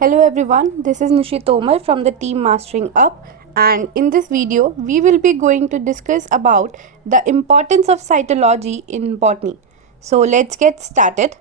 Hello everyone, this is Nishi Tomar from the team Mastering Up, and in this video we will be going to discuss about the importance of cytology in botany. So let's get started.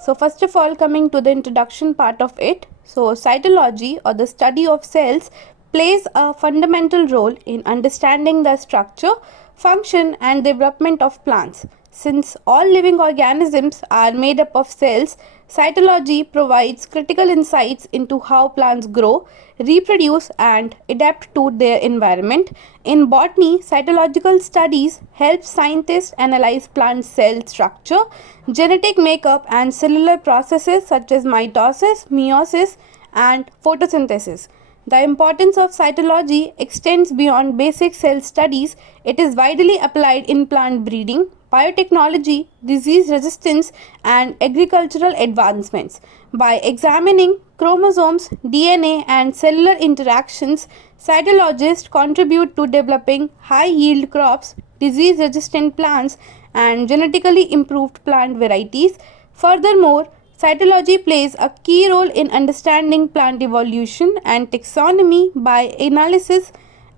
So first of all, coming to the introduction part of it, so cytology or the study of cells plays a fundamental role in understanding the structure, function and development of plants. Since all living organisms are made up of cells, cytology provides critical insights into how plants grow, reproduce, and adapt to their environment. In botany, cytological studies help scientists analyze plant cell structure, genetic makeup, and cellular processes such as mitosis, meiosis, and photosynthesis. The importance of cytology extends beyond basic cell studies. It is widely applied in plant breeding, biotechnology, disease resistance, and agricultural advancements. By examining chromosomes, DNA, and cellular interactions, cytologists contribute to developing high yield crops, disease resistant plants, and genetically improved plant varieties. Furthermore, cytology plays a key role in understanding plant evolution and taxonomy by analysis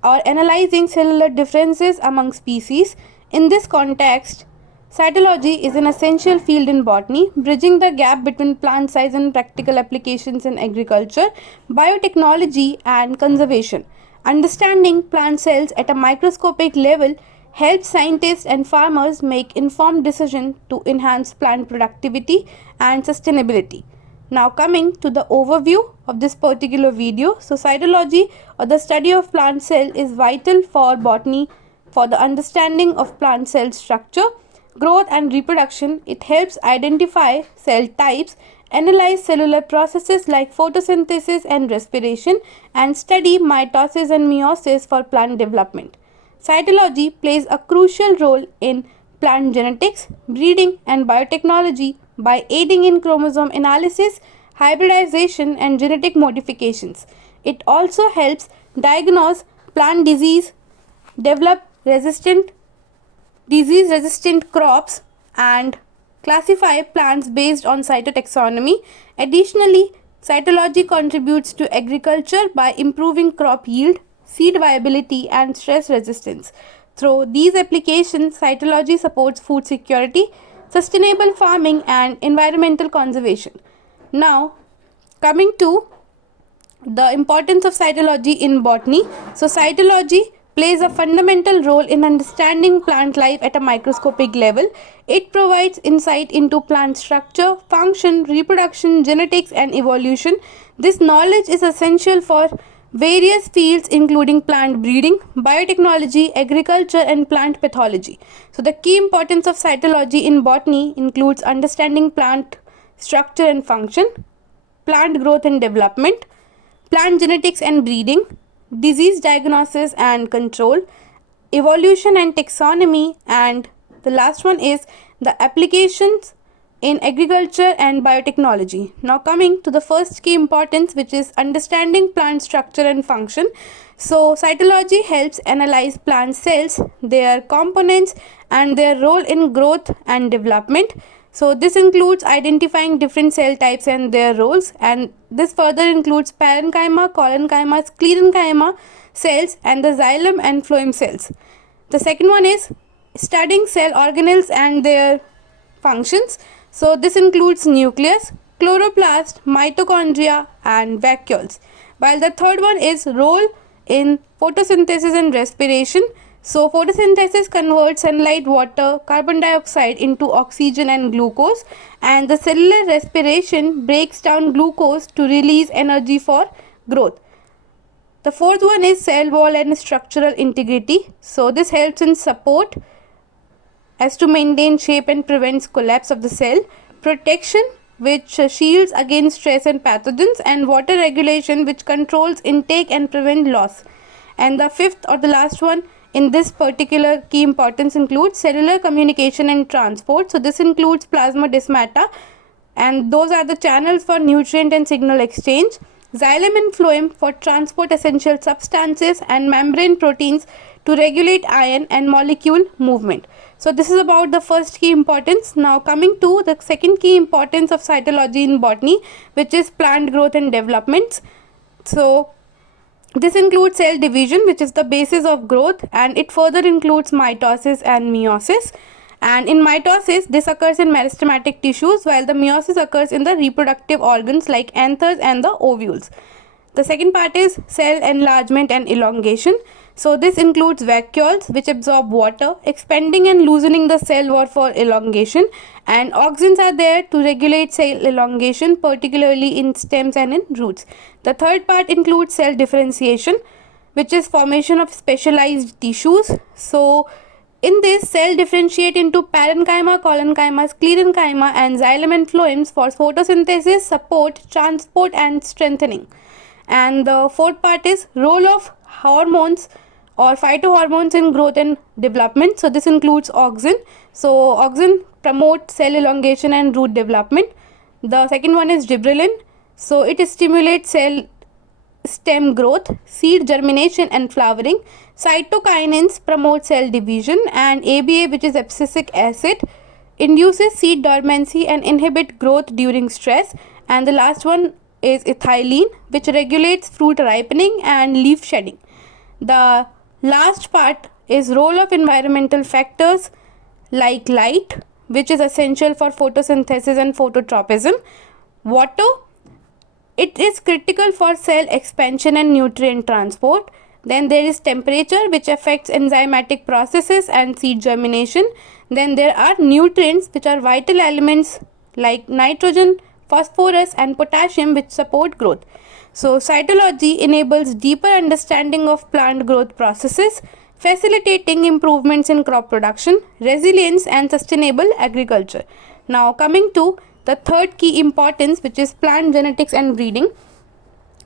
or analyzing cellular differences among species. In this context, cytology is an essential field in botany, bridging the gap between plant science and practical applications in agriculture, biotechnology, and conservation. Understanding plant cells at a microscopic level helps scientists and farmers make informed decisions to enhance plant productivity and sustainability. Now coming to the overview of this particular video. So cytology or the study of plant cell is vital for botany for the understanding of plant cell structure, growth and reproduction. It helps identify cell types, analyze cellular processes like photosynthesis and respiration, and study mitosis and meiosis for plant development. Cytology plays a crucial role in plant genetics, breeding, and biotechnology by aiding in chromosome analysis, hybridization, and genetic modifications. It also helps diagnose plant disease, develop disease resistant crops, and classify plants based on cytotaxonomy. Additionally, cytology contributes to agriculture by improving crop yield, seed viability, and stress resistance. Through these applications, cytology supports food security, sustainable farming, and environmental conservation. Now, coming to the importance of cytology in botany. So, cytology plays a fundamental role in understanding plant life at a microscopic level. It provides insight into plant structure, function, reproduction, genetics, and evolution. This knowledge is essential for various fields including plant breeding, biotechnology, agriculture, and plant pathology. So, the key importance of cytology in botany includes understanding plant structure and function, plant growth and development, plant genetics and breeding, disease diagnosis and control, evolution and taxonomy, and the last one is the applications in agriculture and biotechnology. Now coming to the first key importance, which is understanding plant structure and function. So cytology helps analyze plant cells, their components, and their role in growth and development. So this includes identifying different cell types and their roles, and this further includes parenchyma, collenchyma, sclerenchyma cells, and the xylem and phloem cells. The second one is studying cell organelles and their functions. So this includes nucleus, chloroplast, mitochondria, and vacuoles. While the third one is role in photosynthesis and respiration. So photosynthesis converts sunlight, water, carbon dioxide into oxygen and glucose, and the cellular respiration breaks down glucose to release energy for growth. The fourth one is cell wall and structural integrity. So this helps in support as to maintain shape and prevents collapse of the cell, protection which shields against stress and pathogens, and water regulation which controls intake and prevent loss. And the fifth or the last one in this particular key importance includes cellular communication and transport. So this includes plasmodesmata, and those are the channels for nutrient and signal exchange, xylem and phloem for transport essential substances, and membrane proteins to regulate ion and molecule movement. So this is about the first key importance. Now coming to the second key importance of cytology in botany, which is plant growth and developments. So this includes cell division, which is the basis of growth, and it further includes mitosis and meiosis. And in mitosis, this occurs in meristematic tissues, while the meiosis occurs in the reproductive organs like anthers and the ovules. The second part is cell enlargement and elongation. So this includes vacuoles which absorb water, expanding and loosening the cell wall for elongation, and auxins are there to regulate cell elongation, particularly in stems and in roots. The third part includes cell differentiation, which is formation of specialized tissues. So in this, cell differentiate into parenchyma, collenchyma, sclerenchyma and xylem and phloems for photosynthesis, support, transport and strengthening. And the fourth part is role of hormones or phytohormones in growth and development. So this includes auxin. So auxin promotes cell elongation and root development. The second one is gibberellin. So it stimulates cell stem growth, seed germination and flowering. Cytokinins promote cell division, and ABA, which is abscisic acid, induces seed dormancy and inhibit growth during stress. And the last one is ethylene, which regulates fruit ripening and leaf shedding. The last part is role of environmental factors like light, which is essential for photosynthesis and phototropism. Water, it is critical for cell expansion and nutrient transport. Then there is temperature, which affects enzymatic processes and seed germination. Then there are nutrients, which are vital elements like nitrogen, phosphorus and potassium, which support growth. So cytology enables deeper understanding of plant growth processes, facilitating improvements in crop production, resilience and sustainable agriculture. Now coming to the third key importance, which is plant genetics and breeding.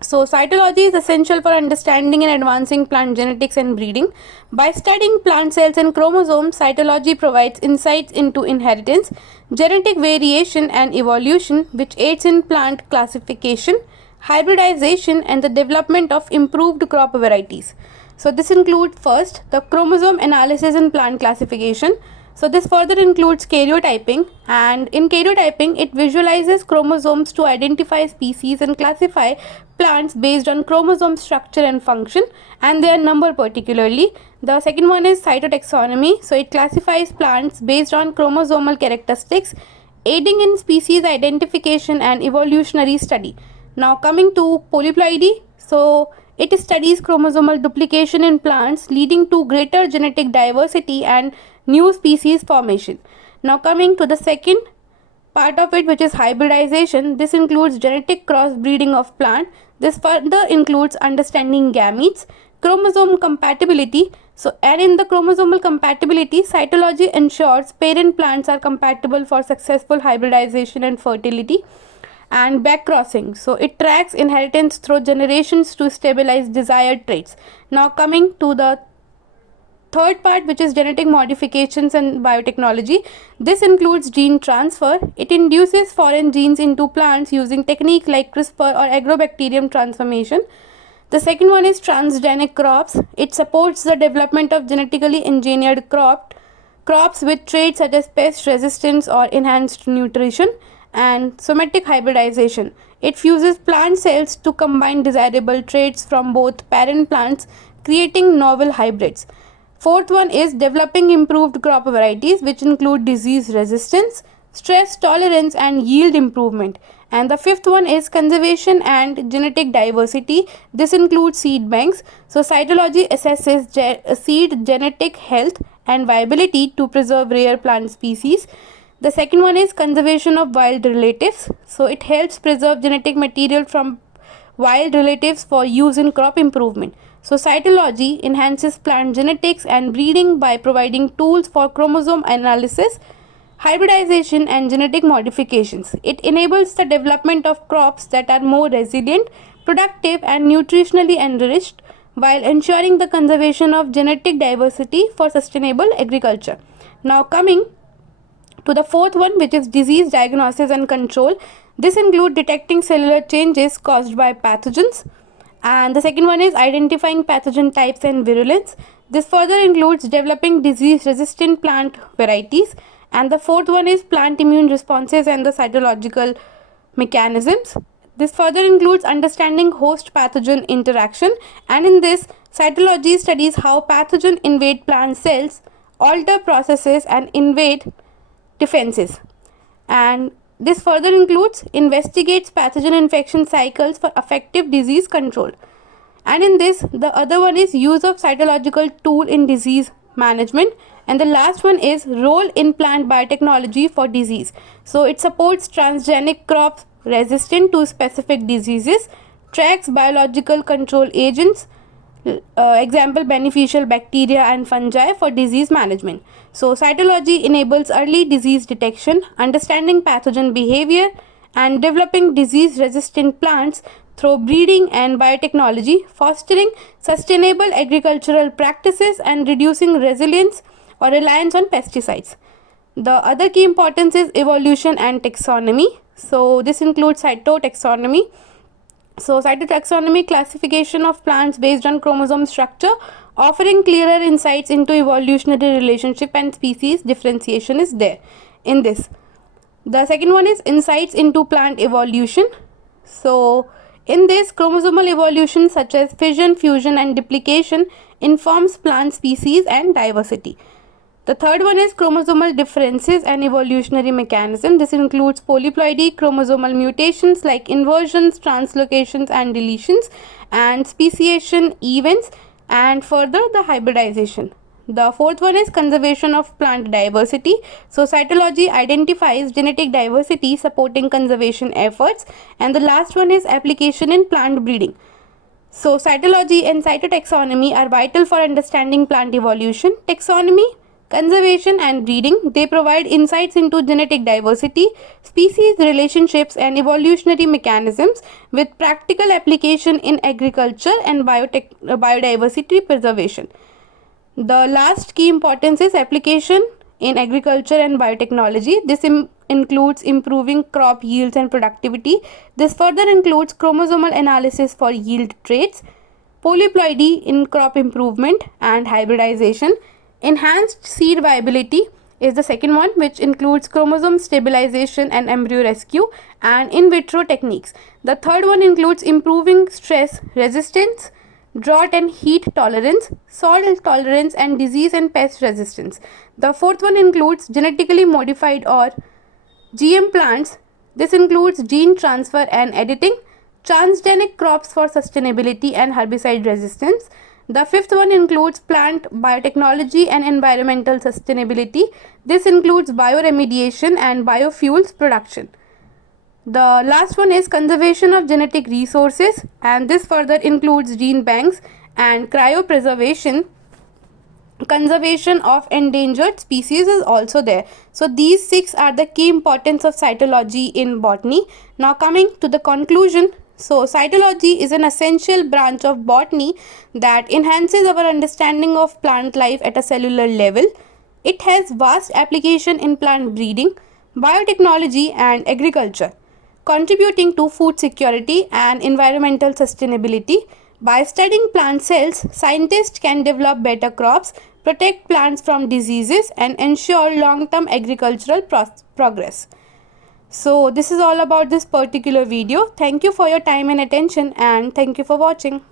So cytology is essential for understanding and advancing plant genetics and breeding. By studying plant cells and chromosomes, cytology provides insights into inheritance, genetic variation and evolution, which aids in plant classification, hybridization and the development of improved crop varieties. So this includes first the chromosome analysis in plant classification. So this further includes karyotyping, and in karyotyping it visualizes chromosomes to identify species and classify plants based on chromosome structure and function and their number particularly. The second one is cytotaxonomy. So it classifies plants based on chromosomal characteristics, aiding in species identification and evolutionary study. Now coming to polyploidy. So it studies chromosomal duplication in plants, leading to greater genetic diversity and new species formation. Now coming to the second part of it, which is hybridization. This includes genetic crossbreeding of plant. This further includes understanding gametes, chromosome compatibility. So and in the chromosomal compatibility, cytology ensures parent plants are compatible for successful hybridization and fertility. And backcrossing, so it tracks inheritance through generations to stabilize desired traits. Now coming to the third part, which is genetic modifications and biotechnology. This includes gene transfer. It induces foreign genes into plants using technique like CRISPR or agrobacterium transformation. The second one is transgenic crops. It supports the development of genetically engineered crops with traits such as pest resistance or enhanced nutrition. And somatic hybridization. It fuses plant cells to combine desirable traits from both parent plants, creating novel hybrids. Fourth one is developing improved crop varieties, which include disease resistance, stress tolerance and yield improvement. And the fifth one is conservation and genetic diversity. This includes seed banks. So cytology assesses seed genetic health and viability to preserve rare plant species. The second one is conservation of wild relatives. So it helps preserve genetic material from wild relatives for use in crop improvement. So cytology enhances plant genetics and breeding by providing tools for chromosome analysis, hybridization and genetic modifications. It enables the development of crops that are more resilient, productive and nutritionally enriched while ensuring the conservation of genetic diversity for sustainable agriculture. Now coming to the fourth one, which is disease diagnosis and control. This includes detecting cellular changes caused by pathogens. And the second one is identifying pathogen types and virulence. This further includes developing disease-resistant plant varieties, and the fourth one is plant immune responses and the cytological mechanisms. This further includes understanding host-pathogen interaction, and in this, cytology studies how pathogen invade plant cells, alter processes, and invade defenses. And this further includes investigates pathogen infection cycles for effective disease control. And in this, the other one is use of cytological tool in disease management, and the last one is role in plant biotechnology for disease. So it supports transgenic crops resistant to specific diseases, tracks biological control agents, example beneficial bacteria and fungi for disease management. So cytology enables early disease detection, understanding pathogen behavior, and developing disease resistant plants through breeding and biotechnology, fostering sustainable agricultural practices and reducing resilience or reliance on pesticides. The other key importance is evolution and taxonomy. So this includes cytotaxonomy. So cytotaxonomy, classification of plants based on chromosome structure, offering clearer insights into evolutionary relationship and species differentiation is there in this. The second one is insights into plant evolution. So in this, chromosomal evolution such as fission, fusion and duplication informs plant species and diversity. The third one is chromosomal differences and evolutionary mechanism. This includes polyploidy, chromosomal mutations like inversions, translocations and deletions, and speciation events, and further the hybridization. The fourth one is conservation of plant diversity. So cytology identifies genetic diversity supporting conservation efforts, and the last one is application in plant breeding. So cytology and cytotaxonomy are vital for understanding plant evolution, taxonomy, conservation and breeding. They provide insights into genetic diversity, species relationships and evolutionary mechanisms with practical application in agriculture and biodiversity preservation. The last key importance is application in agriculture and biotechnology. This includes improving crop yields and productivity. This further includes chromosomal analysis for yield traits, polyploidy in crop improvement and hybridization. Enhanced seed viability is the second one, which includes chromosome stabilization and embryo rescue and in vitro techniques. The third one includes improving stress resistance, drought and heat tolerance, soil tolerance and disease and pest resistance. The fourth one includes genetically modified or GM plants. This includes gene transfer and editing, transgenic crops for sustainability and herbicide resistance. The fifth one includes plant biotechnology and environmental sustainability. This includes bioremediation and biofuels production. The last one is conservation of genetic resources, and this further includes gene banks and cryopreservation. Conservation of endangered species is also there. So these 6 are the key importance of cytology in botany. Now coming to the conclusion. So cytology is an essential branch of botany that enhances our understanding of plant life at a cellular level. It has vast application in plant breeding, biotechnology and agriculture, contributing to food security and environmental sustainability. By studying plant cells, scientists can develop better crops, protect plants from diseases and ensure long-term agricultural progress. So this is all about this particular video. Thank you for your time and attention, and thank you for watching.